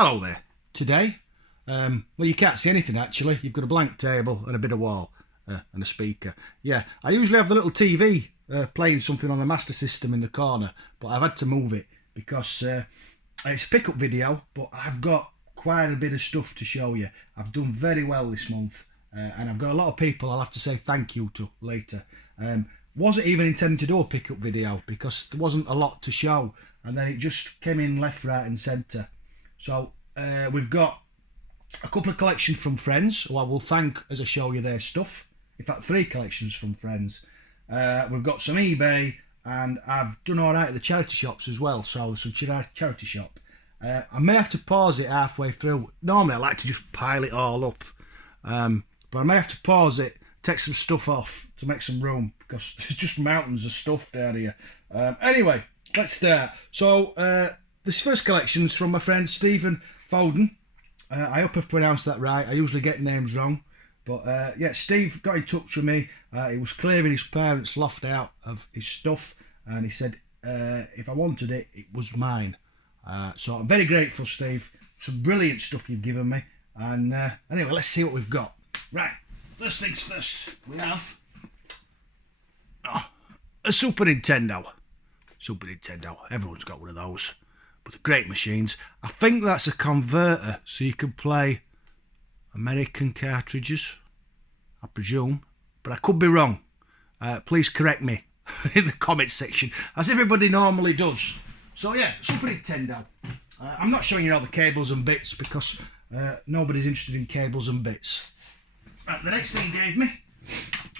Hello there. Today, well, you can't see anything actually. You've got a blank table and a bit of wall and a speaker. Yeah, I usually have the little TV playing something on the master system in the corner, but I've had to move it because it's a pickup video, but I've got quite a bit of stuff to show you. I've done very well this month, and I've got a lot of people I'll have to say thank you to later. Wasn't even intending to do a pickup video because there wasn't a lot to show, and then it just came in left, right and centre. So we've got a couple of collections from friends who I will thank as I show you their stuff. In fact, 3 collections from friends. We've got some eBay, and I've done all right at the charity shops as well. So some charity shop. I may have to pause it halfway through. Normally I like to just pile it all up, but I may have to pause it, take some stuff off to make some room because there's just mountains of stuff down here. Anyway, let's start. So this first collection's from my friend Stephen Foden. I hope I've pronounced that right. I usually get names wrong. But yeah, Steve got in touch with me. He was clearing his parents' loft out of his stuff, and he said if I wanted it, it was mine. So I'm very grateful, Steve. Some brilliant stuff you've given me. And anyway, let's see what we've got. Right, first things first, we have a Super Nintendo. Super Nintendo. Everyone's got one of those. But they're great machines. I think that's a converter, so you can play American cartridges, I presume. But I could be wrong. Please correct me in the comments section, as everybody normally does. So yeah, Super Nintendo. I'm not showing you all the cables and bits because nobody's interested in cables and bits. Right, the next thing he gave me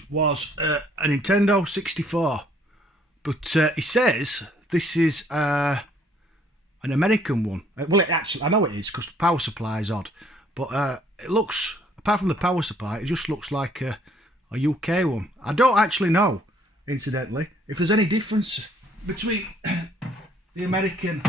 was a Nintendo 64. But he says this is an American one. Well, it actually, I know it is because the power supply is odd. But it looks, apart from the power supply, it just looks like a UK one. I don't actually know, incidentally, if there's any difference between the American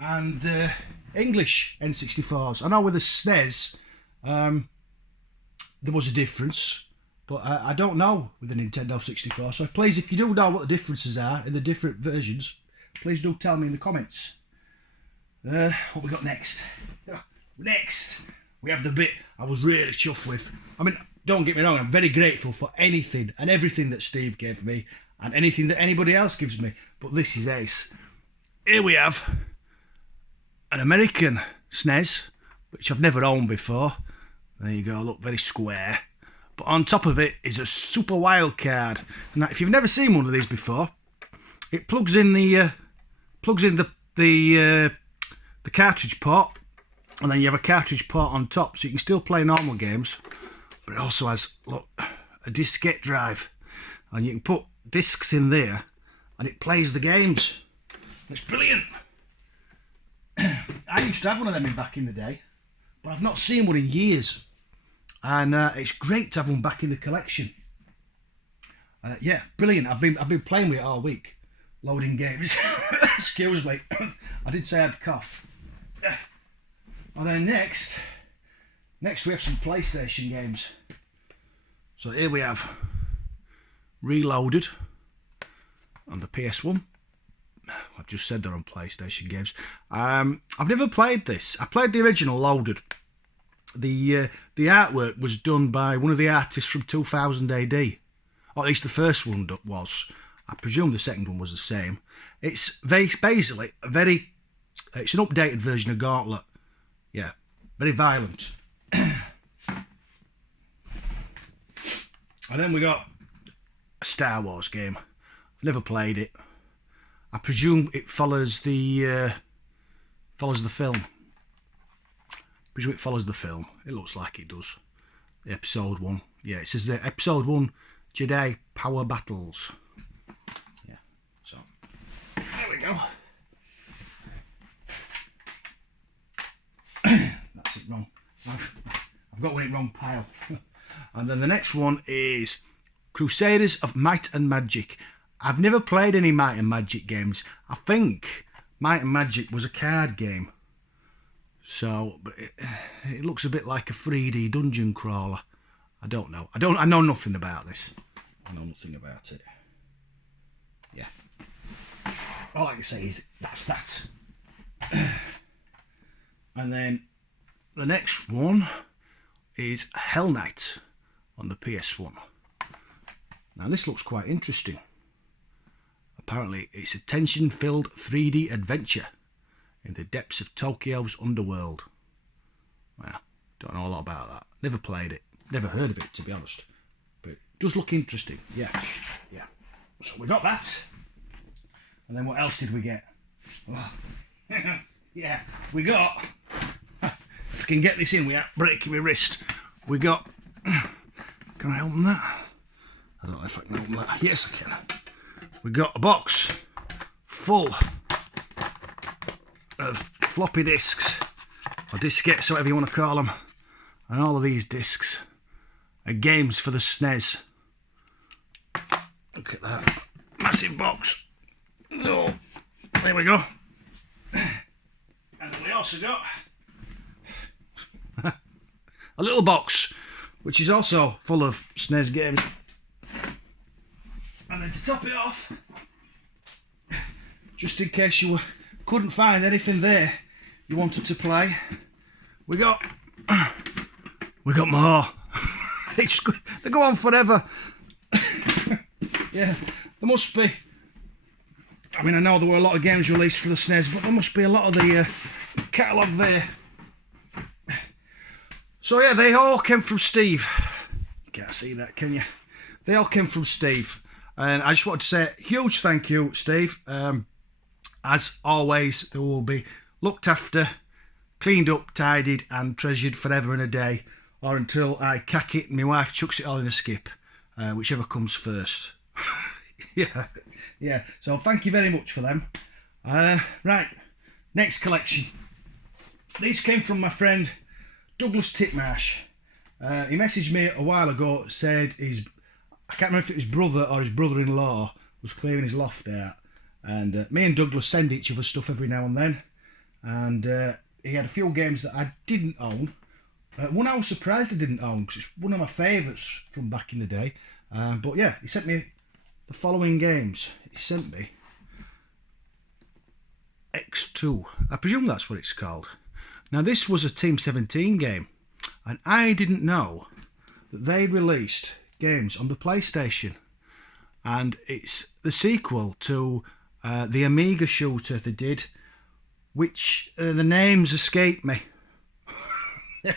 and English N64s. I know with the SNES there was a difference, but I don't know with the Nintendo 64. So please, if you do know what the differences are in the different versions, please do tell me in the comments. What we got next? Next, we have the bit I was really chuffed with. I mean, don't get me wrong, I'm very grateful for anything and everything that Steve gave me and anything that anybody else gives me, but this is ace. Here we have an American SNES, which I've never owned before. There you go, look, very square. But on top of it is a Super Wildcard. Now, if you've never seen one of these before, it plugs in the cartridge port, and then you have a cartridge port on top, so you can still play normal games. But it also has, look, a diskette drive, and you can put discs in there, and it plays the games. It's brilliant. I used to have one of them back in the day, but I've not seen one in years, and it's great to have one back in the collection. Yeah, brilliant. I've been playing with it all week, loading games. Excuse me, I did say I'd cough. And then next we have some PlayStation games. So here we have Reloaded on the PS1. I've just said they're on PlayStation games. I've never played this. I played the original Loaded. The artwork was done by one of the artists from 2000 AD. Or at least the first one was. I presume the second one was the same. It's basically it's an updated version of Gauntlet. Yeah, very violent. And then we got a Star Wars game. I've never played it. I presume it follows the film. It looks like it does. The episode 1. Yeah, it says the episode 1 Jedi Power Battles. Yeah. So there we go. That's it wrong. I've got one in wrong pile. And then the next one is Crusaders of Might and Magic. I've never played any Might and Magic games. I think Might and Magic was a card game. So, but it looks a bit like a 3D dungeon crawler. I don't know. I know nothing about this. I know nothing about it. Yeah. All I can say is that's that. And then the next one is Hell Knight on the PS1. Now this looks quite interesting. Apparently it's a tension-filled 3D adventure in the depths of Tokyo's underworld. Well, don't know a lot about that. Never played it. Never heard of it, to be honest. But it does look interesting. Yeah. So we got that. And then what else did we get? Oh. Yeah, we got... If I can get this in without breaking my wrist. We got... Can I open that? I don't know if I can open that. Yes, I can. We got a box full of floppy disks, or diskettes, whatever you want to call them. And all of these discs are games for the SNES. Look at that. Massive box. Oh, there we go. And then we also got a little box, which is also full of SNES games. And then to top it off, just in case you couldn't find anything there you wanted to play, we got more. They go on forever. Yeah, there must be. I mean, I know there were a lot of games released for the SNES, but there must be a lot of the catalogue there. So yeah, they all came from Steve. You can't see that, can you? They all came from Steve. And I just wanted to say a huge thank you, Steve. As always, they will be looked after, cleaned up, tidied and treasured forever and a day, or until I cack it and my wife chucks it all in a skip, whichever comes first. Yeah, so thank you very much for them. Right, next collection. These came from my friend Douglas Titchmarsh. He messaged me a while ago, said I can't remember if it was brother or his brother-in-law was clearing his loft out, and me and Douglas send each other stuff every now and then, and he had a few games that I didn't own. One I was surprised I didn't own because it's one of my favourites from back in the day. But yeah, he sent me the following games. He sent me X2. I presume that's what it's called. Now this was a Team 17 game, and I didn't know that they released games on the PlayStation, and it's the sequel to the Amiga shooter they did, which the names escape me.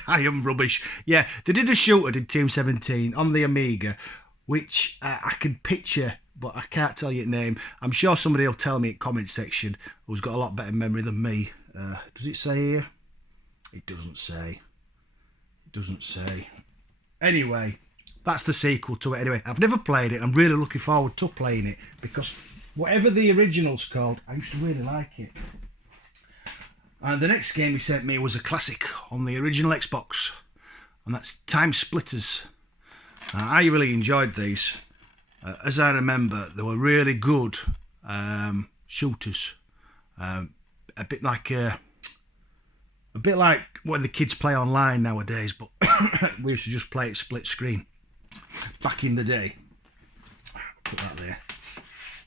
I am rubbish. Yeah, they did a shooter, did Team 17 on the Amiga, which I can picture, but I can't tell you the name. I'm sure somebody will tell me in the comment section who's got a lot better memory than me. Does it say here? It doesn't say. It doesn't say. Anyway, that's the sequel to it. Anyway, I've never played it. I'm really looking forward to playing it, because whatever the original's called, I used to really like it. And the next game he sent me was a classic on the original Xbox, and that's Time Splitters. I really enjoyed these. As I remember, they were really good shooters. A bit like when the kids play online nowadays, but we used to just play it split screen back in the day. Put that there.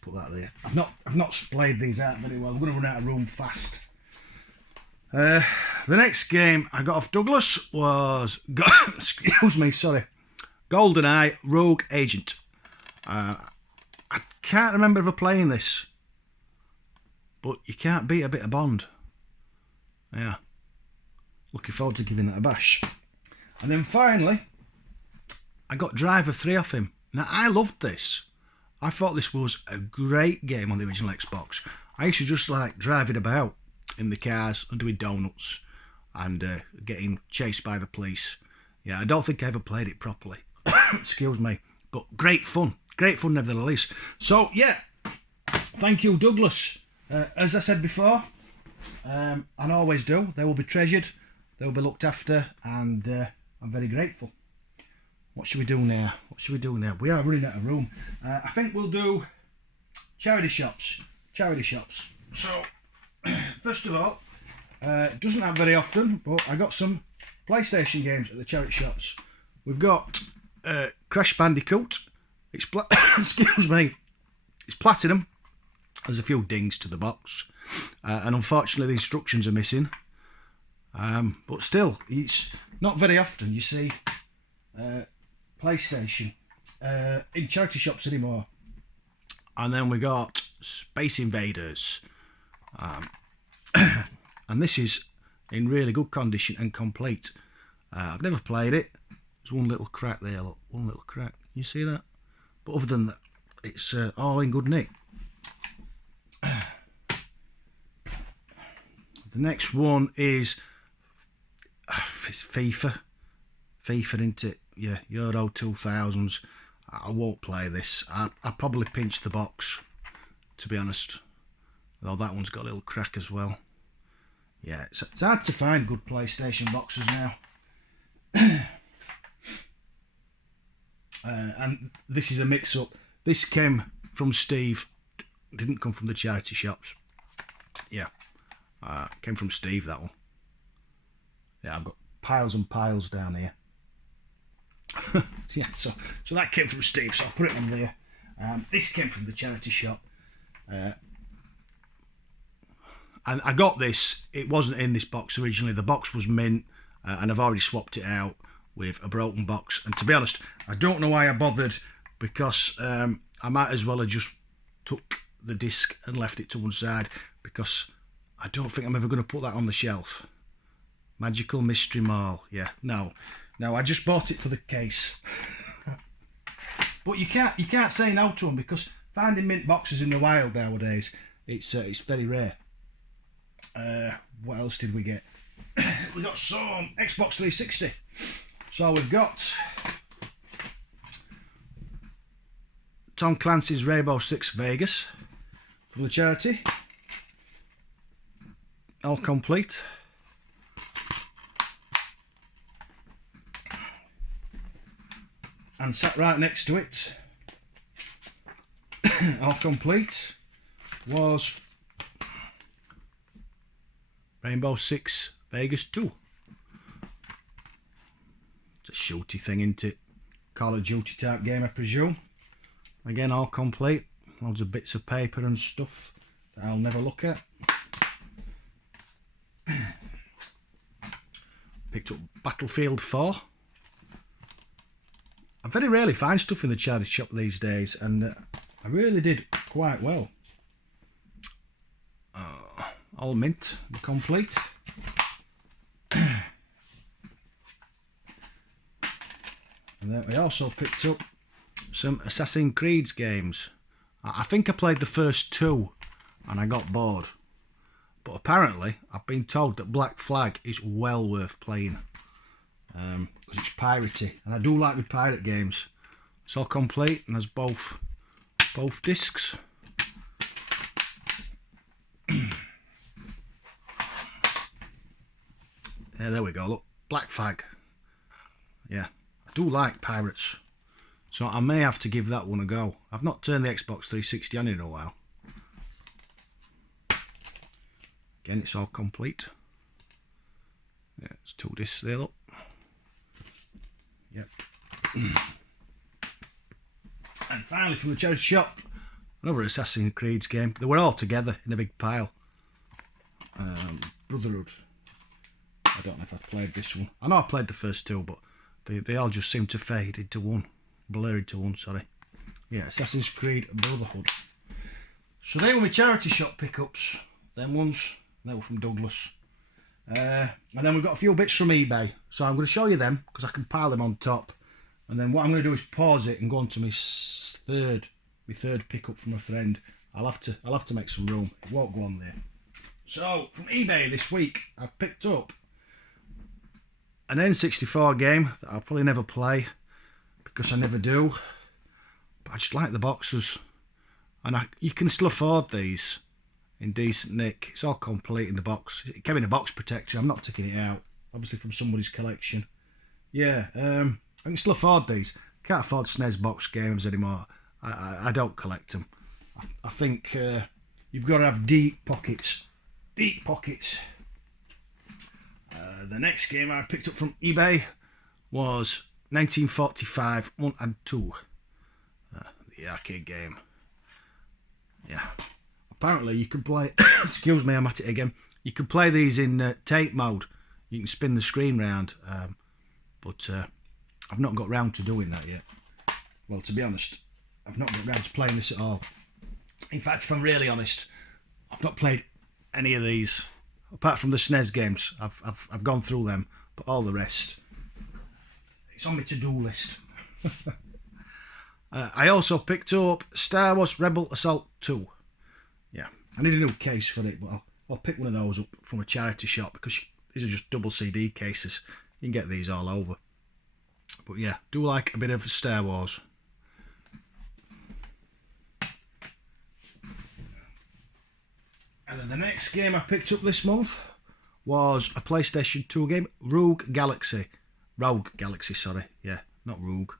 Put that there. I've not splayed these out very well. I'm going to run out of room fast. The next game I got off Douglas was excuse me, sorry, GoldenEye Rogue Agent. I can't remember ever playing this, but you can't beat a bit of Bond. Yeah, looking forward to giving that a bash. And then finally, I got Driver 3 off him. Now I loved this. I thought this was a great game on the original Xbox. I used to just like driving about in the cars and doing donuts and getting chased by the police. Yeah, I don't think I ever played it properly. Excuse me. But great fun nevertheless. So yeah, thank you, Douglas. As I said before, and always do, they will be treasured, they will be looked after, and I'm very grateful. What should we do now? We are running out of room. I think we'll do charity shops. So first of all, it doesn't happen very often, but I got some PlayStation games at the charity shops. We've got Crash Bandicoot. It's excuse me. It's platinum. There's a few dings to the box, and unfortunately the instructions are missing. But still, it's not very often you see PlayStation in charity shops anymore. And then we got Space Invaders. And this is in really good condition and complete. I've never played it. There's one little crack there, look, one little crack. You see that? But other than that, it's all in good nick. The next one is it's FIFA. FIFA, isn't it? Yeah, Euro 2000s. I won't play this. I probably pinched the box, to be honest. Though that one's got a little crack as well. Yeah, it's hard to find good PlayStation boxes now. And this is a mix-up. This came from Steve. Didn't come from the charity shops. Yeah, came from Steve, that one. Yeah, I've got piles and piles down here. Yeah, so that came from Steve, so I'll put it on there. This came from the charity shop. And I got this, it wasn't in this box originally. The box was mint, and I've already swapped it out with a broken box. And to be honest, I don't know why I bothered, because I might as well have just took the disc and left it to one side, because I don't think I'm ever going to put that on the shelf. Magical Mystery Mall. Yeah, no, I just bought it for the case. But you can't say no to them, because finding mint boxes in the wild nowadays, it's very rare. What else did we get? We got some Xbox 360. So we've got Tom Clancy's Rainbow Six Vegas from the charity. All complete. And sat right next to it, all complete, was Rainbow Six Vegas 2. It's a shooty thing, isn't it? Call of Duty type game, I presume. Again, all complete. Loads of bits of paper and stuff that I'll never look at. Picked up Battlefield 4. I very rarely find stuff in the charity shop these days, and I really did quite well. All mint and complete. And then we also picked up some Assassin's Creed games. I think I played the first two and I got bored. But apparently I've been told that Black Flag is well worth playing. Because it's piratey, and I do like the pirate games. It's all complete and there's both discs. Yeah, there we go, look, Black Flag. Yeah, I do like pirates, so I may have to give that one a go. I've not turned the Xbox 360 on in a while. Again, it's all complete. Yeah, it's two discs there, look. Yep. And finally, from the charity shop, another Assassin's Creed game. They were all together in a big pile. Brotherhood. I don't know if I've played this one. I know I played the first two, but they all just seem to fade into one. Blur into one, sorry. Yeah, Assassin's Creed Brotherhood. So they were my charity shop pickups. Them ones, they were from Douglas. And then we've got a few bits from eBay. So I'm going to show you them, because I can pile them on top. And then what I'm going to do is pause it and go on to my third pickup from a friend. I'll have to make some room. It won't go on there. So from eBay this week, I've picked up an N64 game that I'll probably never play, because I never do. But I just like the boxes, and you can still afford these in decent nick. It's all complete in the box. It came in a box protector. I'm not taking it out, obviously from somebody's collection. Yeah, I can still afford these. Can't afford SNES box games anymore. I don't collect them. I think you've got to have deep pockets. Deep pockets. The next game I picked up from eBay was 1945 1 and 2. The arcade game. Yeah. Apparently you can play... excuse me, I'm at it again. You can play these in tape mode. you can spin the screen round, but I've not got round to doing that yet. Well, to be honest, I've not got round to playing this at all. In fact, if I'm really honest, I've not played any of these apart from the SNES games. I've gone through them, but all the rest, it's on my to-do list. I also picked up Star Wars Rebel Assault 2. Yeah, I need a new case for it, but I'll pick one of those up from a charity shop because these are just double CD cases. You can get these all over. But yeah, do like a bit of Star Wars. And then the next game I picked up this month was a PlayStation 2 game, Rogue Galaxy, sorry. Yeah, not Rogue.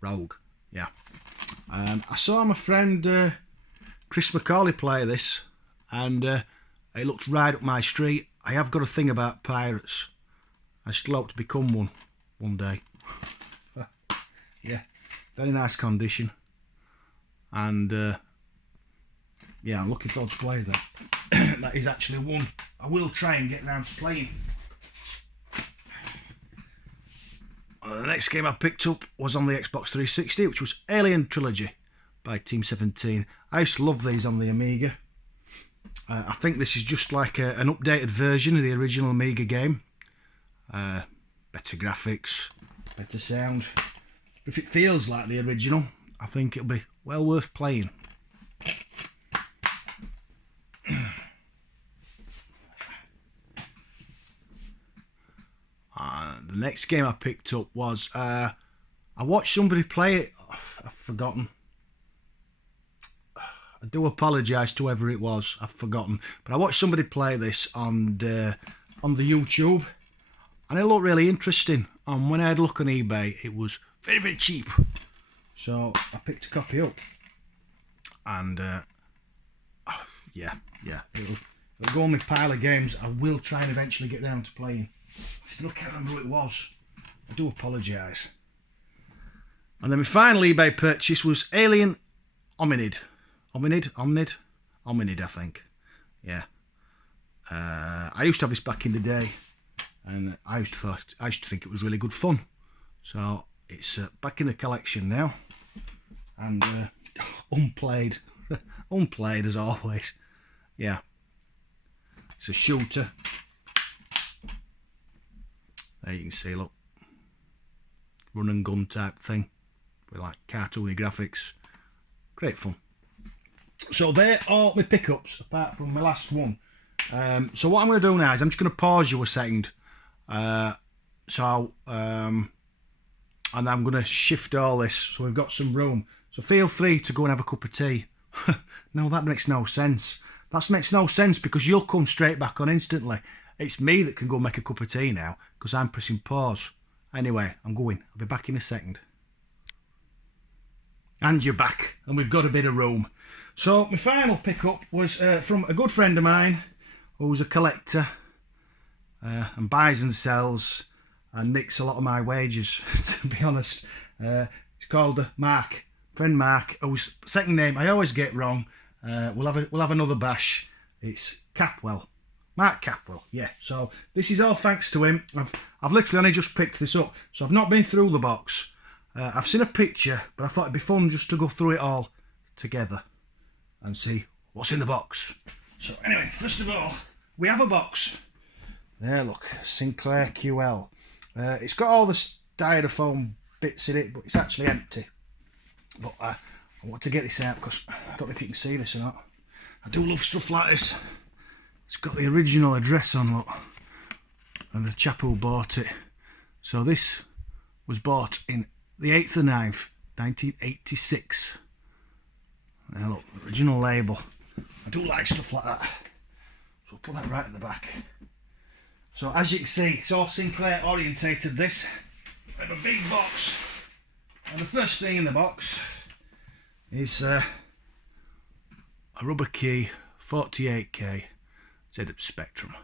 Rogue, yeah. I saw my friend Chris McCauley play this, and it looked right up my street. I have got a thing about pirates. I still hope to become one day. Yeah, very nice condition. And yeah, I'm looking forward to playing that. That is actually one I will try and get around to playing. The next game I picked up was on the Xbox 360, which was Alien Trilogy by Team 17. I used to love these on the Amiga. I think this is just like an updated version of the original Amiga game. Better graphics, better sound. If it feels like the original, I think it'll be well worth playing. The next game I picked up was, I watched somebody play it. Oh, I've forgotten. I do apologise to whoever it was. I've forgotten. But I watched somebody play this on the YouTube, and it looked really interesting. And when I had a look on eBay, it was very, very cheap. So I picked a copy up. And yeah, it'll go on my pile of games I will try and eventually get round to playing. Still can't remember who it was. I do apologise. And then my final eBay purchase was Alien Hominid. Hominid, I think. Yeah. I used to have this back in the day, and I used to think it was really good fun. So it's back in the collection now, and unplayed, unplayed as always. Yeah. It's a shooter. There you can see, look, run and gun type thing with like cartoony graphics. Great fun. So they're all my pickups apart from my last one. So what I'm going to do now is I'm just going to pause you a second. And I'm going to shift all this so we've got some room. So feel free to go and have a cup of tea. No, that makes no sense. That makes no sense because you'll come straight back on instantly. It's me that can go make a cup of tea now because I'm pressing pause. Anyway, I'm going. I'll be back in a second. And you're back, and we've got a bit of room. So my final pickup was from a good friend of mine who's a collector and buys and sells and nicks a lot of my wages, to be honest. It's called Marc. Friend Marc, whose second name I always get wrong. We'll have another bash. It's Capewell. Marc Capewell, yeah. So this is all thanks to him. I've literally only just picked this up, so I've not been through the box. I've seen a picture, but I thought it'd be fun just to go through it all together and see what's in the box. So anyway, first of all, we have a box. There, look, Sinclair QL. It's got all the styrofoam bits in it, but it's actually empty. But I want to get this out because I don't know if you can see this or not. I do love stuff like this. It's got the original address on, look, and the chap who bought it. So this was bought in the 8th of 9th, 1986. There, look, original label. I do like stuff like that. So I'll put that right at the back. So as you can see, it's all Sinclair orientated, this. We have a big box. And the first thing in the box is a rubber key 48K ZF Spectrum.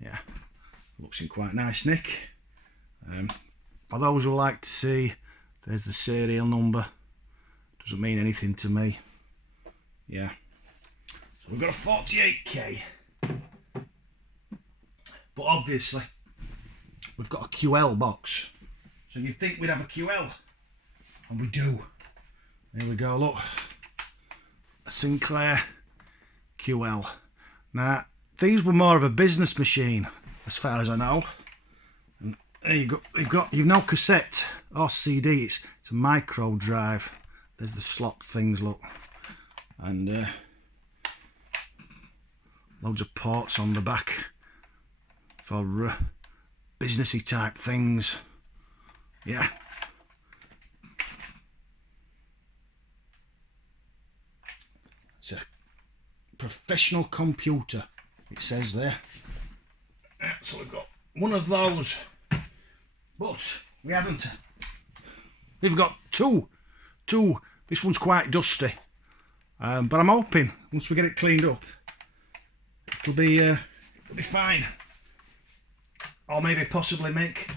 Yeah, looks in quite nice nick. For those who like to see, there's the serial number. Doesn't mean anything to me. Yeah. So we've got a 48K. But obviously, we've got a QL box. So you'd think we'd have a QL, and we do. Here we go, look. A Sinclair QL. Now, these were more of a business machine, as far as I know. And there you go. You've no cassette or CD. It's a micro drive. There's the slot things, look. And loads of ports on the back for businessy type things. Yeah. It's a professional computer, it says there. So we've got one of those, but we haven't. We've got two. This one's quite dusty, but I'm hoping once we get it cleaned up, it'll be fine. Or maybe possibly make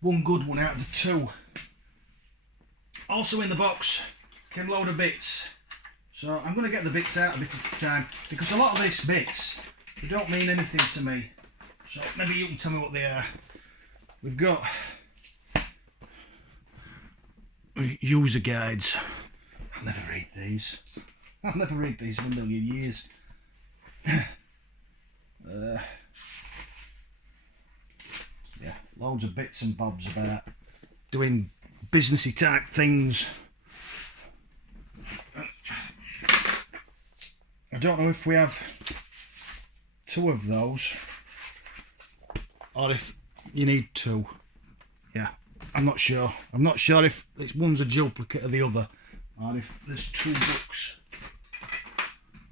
one good one out of the two. Also in the box came a load of bits. So I'm going to get the bits out a bit at a time, because a lot of these bits, they don't mean anything to me. So maybe you can tell me what they are. We've got user guides. I'll never read these. I'll never read these in a million years. Yeah, loads of bits and bobs about doing businessy type things. I don't know if we have two of those or if you need two. Yeah, I'm not sure. I'm not sure if one's a duplicate of the other or if there's two books.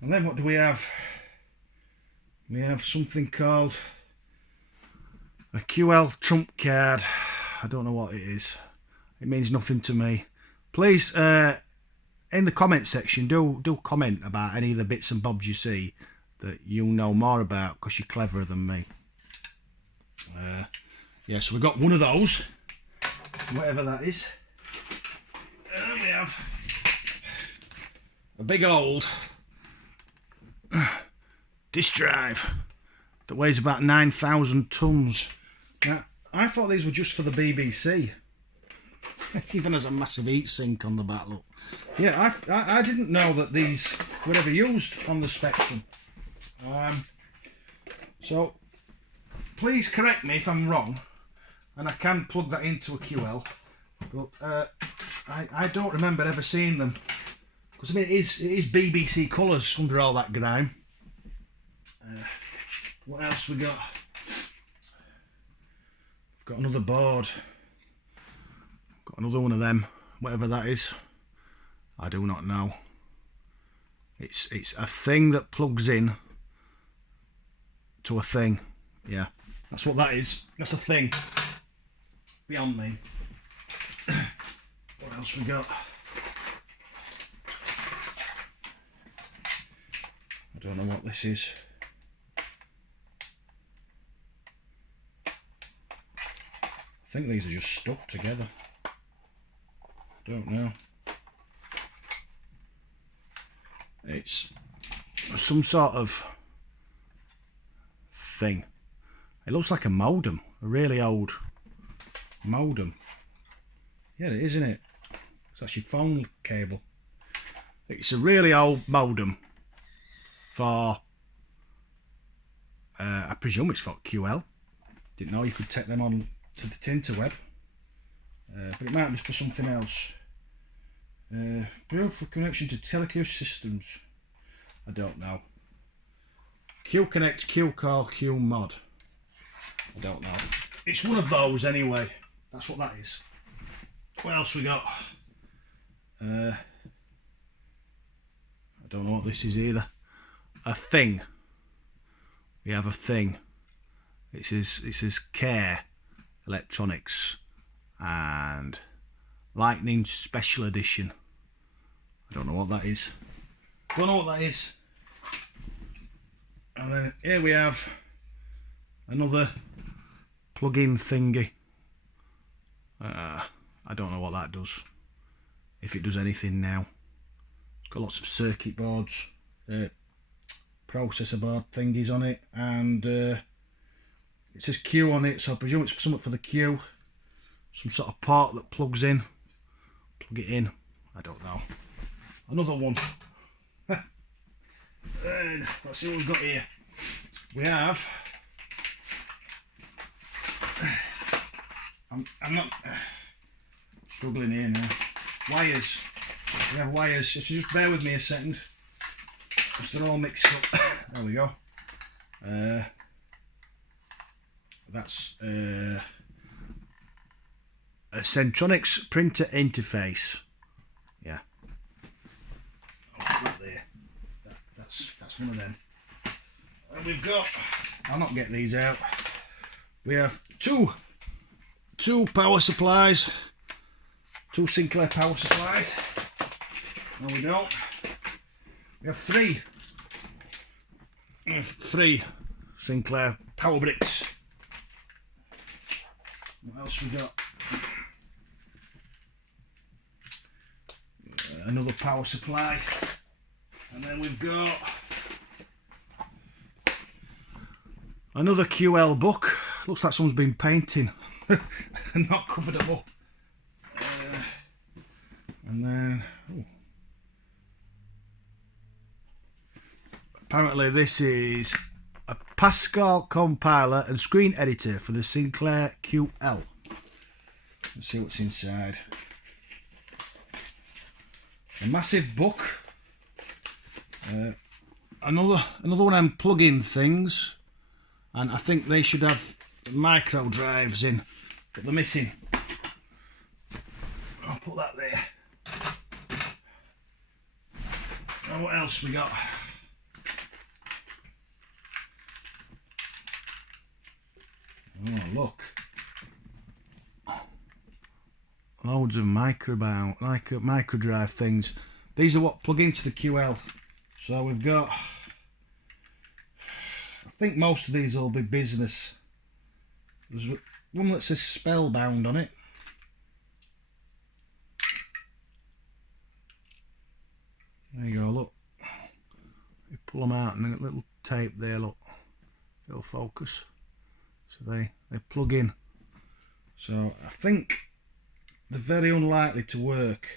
And then what do we have? We have something called a QL trump card. I don't know what it is. It means nothing to me. Please, in the comment section, do comment about any of the bits and bobs you see that you know more about, because you're cleverer than me. Yeah, so we've got one of those, whatever that is. And we have a big old disk drive that weighs about 9,000 tons. Now, I thought these were just for the BBC. Even has a massive heatsink on the back, look. Yeah, I didn't know that these were ever used on the Spectrum. So, please correct me if I'm wrong, and I can plug that into a QL, but I don't remember ever seeing them. Because, I mean, it is BBC colours under all that grime. What else we got? We've got another board. Got another one of them, whatever that is. I do not know. It's a thing that plugs in to a thing. Yeah, that's what that is. That's a thing. Beyond me. What else we got? I don't know what this is. I think these are just stuck together. Don't know. It's some sort of thing. It looks like a modem, a really old modem. Yeah, it is, isn't it? It's actually phone cable. It's a really old modem for, I presume it's for QL. Didn't know you could take them on to the Tinterweb. But it might be for something else. Proof for connection to teleco systems. I don't know. Q-Connect, Q-Call, Q-Mod. I don't know. It's one of those anyway. That's what that is. What else we got? I don't know what this is either. A thing. We have a thing. It says Care Electronics and Lightning Special Edition. I don't know what that is. Don't know what that is. And then here we have another plug-in thingy. I don't know what that does. If it does anything now. It's got lots of circuit boards, processor board thingies on it, and It says Q on it, so I presume it's something for the Q. Some sort of port that plugs in. Plug it in. I don't know. Another one. And let's see what we've got here. We have... I'm not struggling here now. Wires. We have wires. Just bear with me a second. Because they're all mixed up. There we go. That's a Centronics printer interface. Yeah. Oh, there. That's one of them. And we've got... I'll not get these out. We have two power supplies. Two Sinclair power supplies. No, we don't. We have three. We have three Sinclair power bricks. What else we got? Another power supply. And then we've got another QL book. Looks like someone's been painting and not covered them up. And then apparently this is a Pascal compiler and screen editor for the Sinclair QL. Let's see what's inside. A massive book. Another one of them plug-in things, and I think they should have micro drives in, but they're missing. I'll put that there. And what else we got? Oh, look. Loads of micro drive things. These are what plug into the QL. So we've got, I think most of these will be business. There's one that says Spellbound on it. There you go, look. You pull them out and they got little tape there, look. It'll focus. So they plug in. So I think they're very unlikely to work.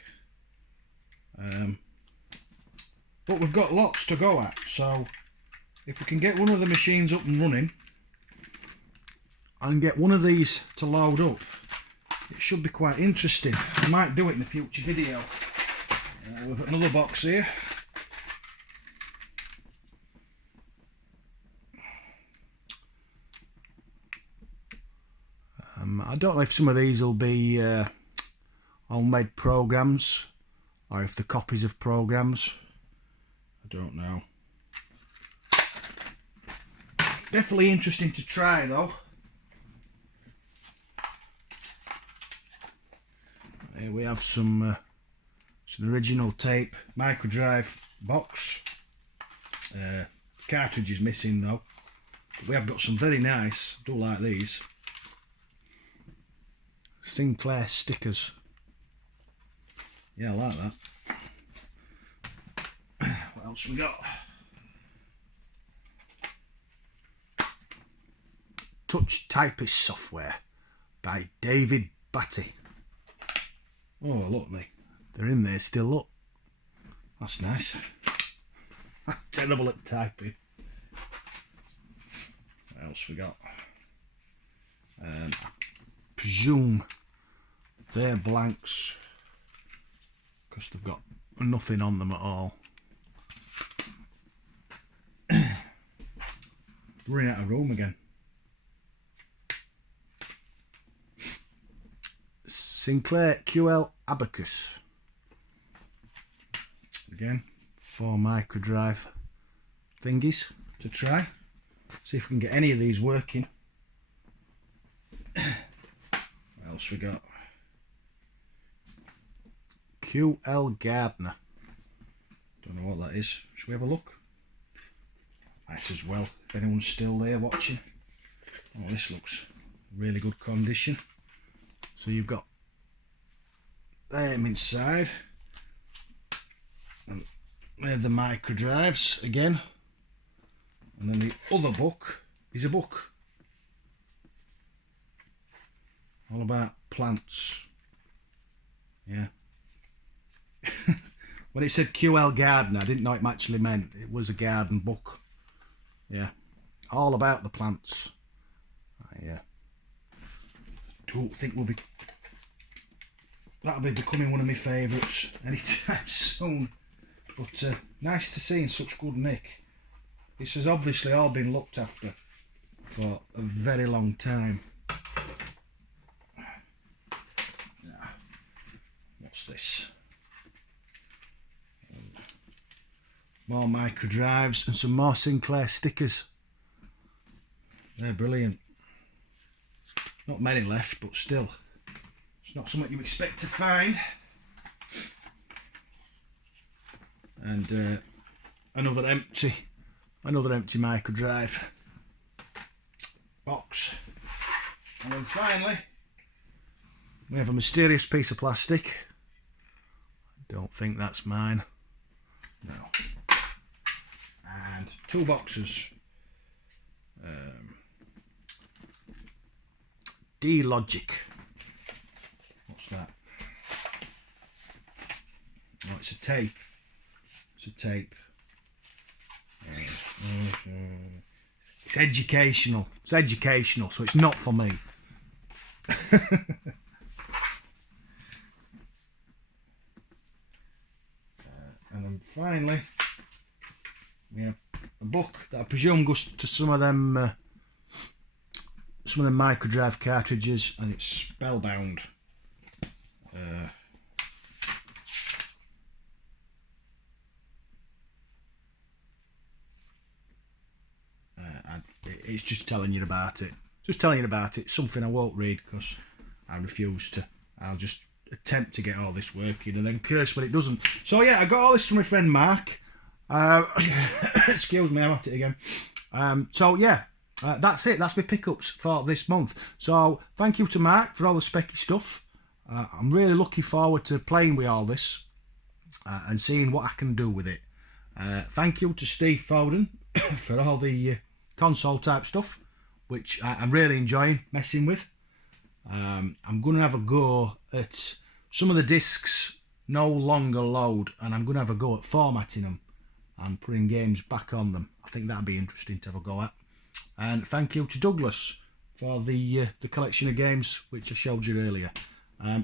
But we've got lots to go at, so if we can get one of the machines up and running and get one of these to load up, it should be quite interesting. I might do it in a future video. We've got another box here. I don't know if some of these will be homemade programs or if they're copies of programs. I don't know. Definitely interesting to try though. Here we have some original tape micro drive box. Cartridge is missing though. But we have got some very nice, I do like these, Sinclair stickers. Yeah, I like that. What else we got? Touch Typist software by David Batty. Oh, look, they're in there still, look. That's nice. I'm terrible at typing. What else we got? I presume they're blanks because they've got nothing on them at all. Running out of room again. Sinclair QL Abacus. Again, 4 micro drive thingies to try. See if we can get any of these working. What else we got? QL Gardener. Don't know what that is. Should we have a look? Might as well, if anyone's still there watching. Oh, this looks really good condition. So you've got them inside. And they're the micro drives again. And then the other book is a book. all about plants. Yeah. When it said QL garden, I didn't know it actually meant it was a garden book. Yeah, all about the plants. I don't think that'll be becoming one of my favourites anytime soon. But nice to see in such good nick. This has obviously all been looked after for a very long time. What's this? More micro drives and some more Sinclair stickers. They're brilliant. Not many left, but still, it's not something you expect to find. And another empty micro drive box. And then finally, we have a mysterious piece of plastic. I don't think that's mine. No. And 2 boxes. D-Logic. What's that? Oh, it's a tape. It's a tape. It's educational. It's educational, so it's not for me. And then finally, we have a book that I presume goes to some of them micro drive cartridges, and it's spellbound. It's just telling you about it. Just telling you about it. Something I won't read because I refuse to. I'll just attempt to get all this working and then curse when it doesn't. So yeah, I got all this from my friend Marc. Excuse me, I'm at it again. So yeah, that's it. That's my pickups for this month. So thank you to Marc for all the specky stuff. I'm really looking forward to playing with all this and seeing what I can do with it. Thank you to Steve Foden for all the console type stuff, which I'm really enjoying messing with. I'm going to have a go at some of the discs no longer load, and I'm going to have a go at formatting them and putting games back on them. I think that'd be interesting to have a go at. And thank you to Douglas for the collection of games which I showed you earlier.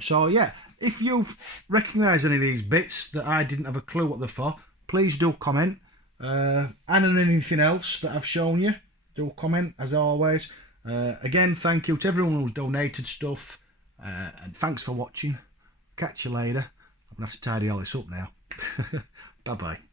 So yeah, if you've recognised any of these bits that I didn't have a clue what they're for, please do comment. And on anything else that I've shown you, do comment as always. Again, thank you to everyone who's donated stuff, and thanks for watching. Catch you later. I'm going to have to tidy all this up now. Bye bye.